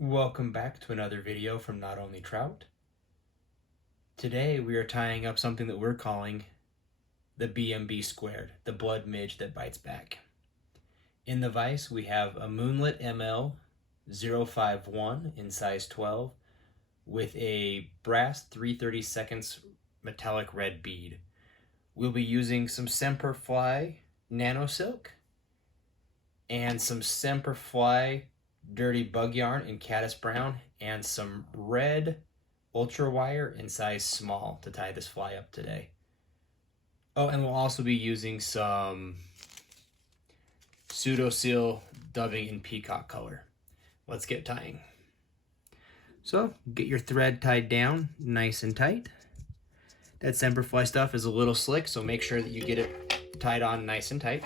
Welcome back to another video from Not Only Trout. Today we are tying up something that we're calling the Bmb², the blood midge that bites back. In the vise we have a Moonlit ML 051 in size 12 with a brass 3/32 metallic red bead. We'll be using some Semperfli Nano Silk and some Semperfli Dirty Bug Yarn in Caddis Brown and some red ultra wire in size small to tie this fly up today. Oh, and we'll also be using some pseudo seal dubbing in peacock color. Let's get tying. So get your thread tied down nice and tight. That Semperfli stuff is a little slick, so make sure that you get it tied on nice and tight.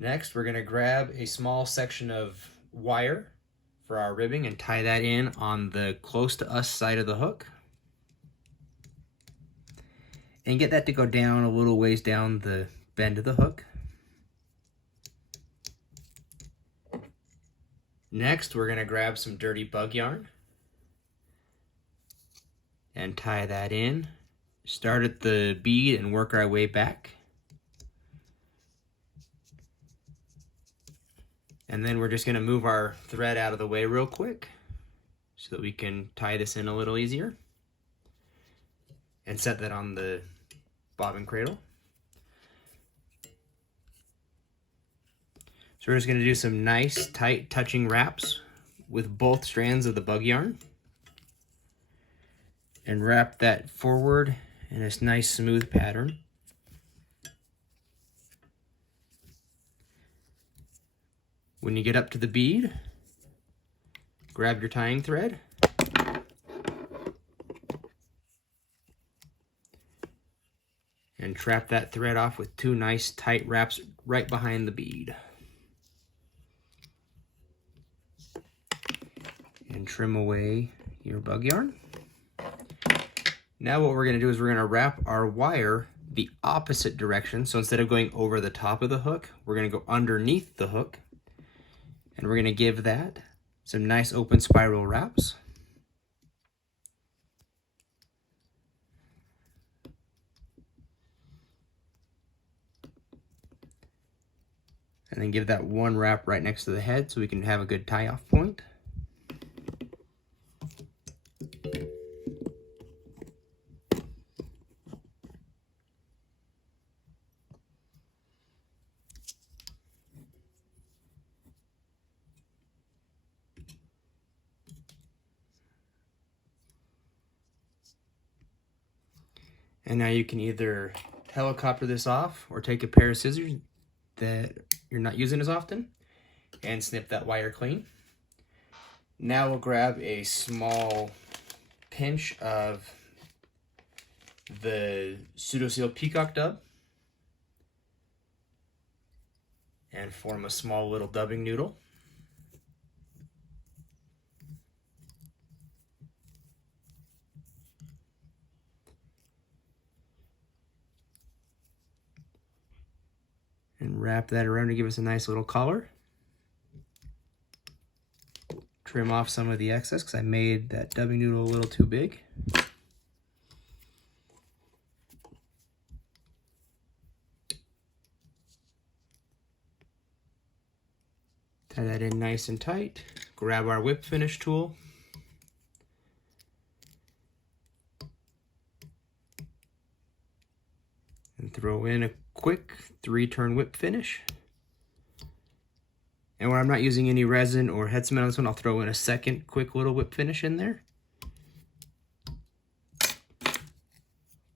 Next, we're going to grab a small section of wire for our ribbing and tie that in on the close to us side of the hook. And get that to go down a little ways down the bend of the hook. Next, we're going to grab some dirty bug yarn and tie that in. Start at the bead and work our way back. And then we're just going to move our thread out of the way real quick so that we can tie this in a little easier. And set that on the bobbin cradle. So we're just going to do some nice, tight, touching wraps with both strands of the bug yarn. And wrap that forward in this nice, smooth pattern. When you get up to the bead, grab your tying thread and trap that thread off with two nice tight wraps right behind the bead. And trim away your bug yarn. Now what we're going to do is we're going to wrap our wire the opposite direction. So instead of going over the top of the hook, we're going to go underneath the hook. And we're going to give that some nice open spiral wraps. And then give that one wrap right next to the head so we can have a good tie-off point. And now you can either helicopter this off or take a pair of scissors that you're not using as often and snip that wire clean. Now we'll grab a small pinch of the pseudo seal peacock dub and form a small little dubbing noodle. And wrap that around to give us a nice little collar. Trim off some of the excess because I made that dubbing noodle a little too big. Tie that in nice and tight. Grab our whip finish tool. And throw in a quick 3-turn whip finish. And where I'm not using any resin or head cement on this one, I'll throw in a second quick little whip finish in there.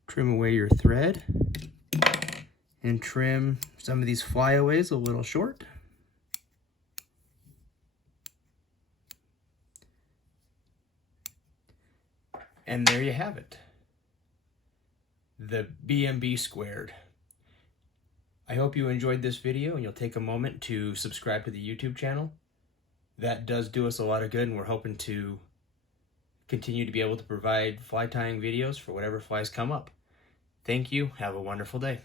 Trim away your thread. And trim some of these flyaways a little short. And there you have it. The Bmb². I hope you enjoyed this video and you'll take a moment to subscribe to the YouTube channel. That does do us a lot of good, and we're hoping to continue to be able to provide fly tying videos for whatever flies come up. Thank you. Have a wonderful day.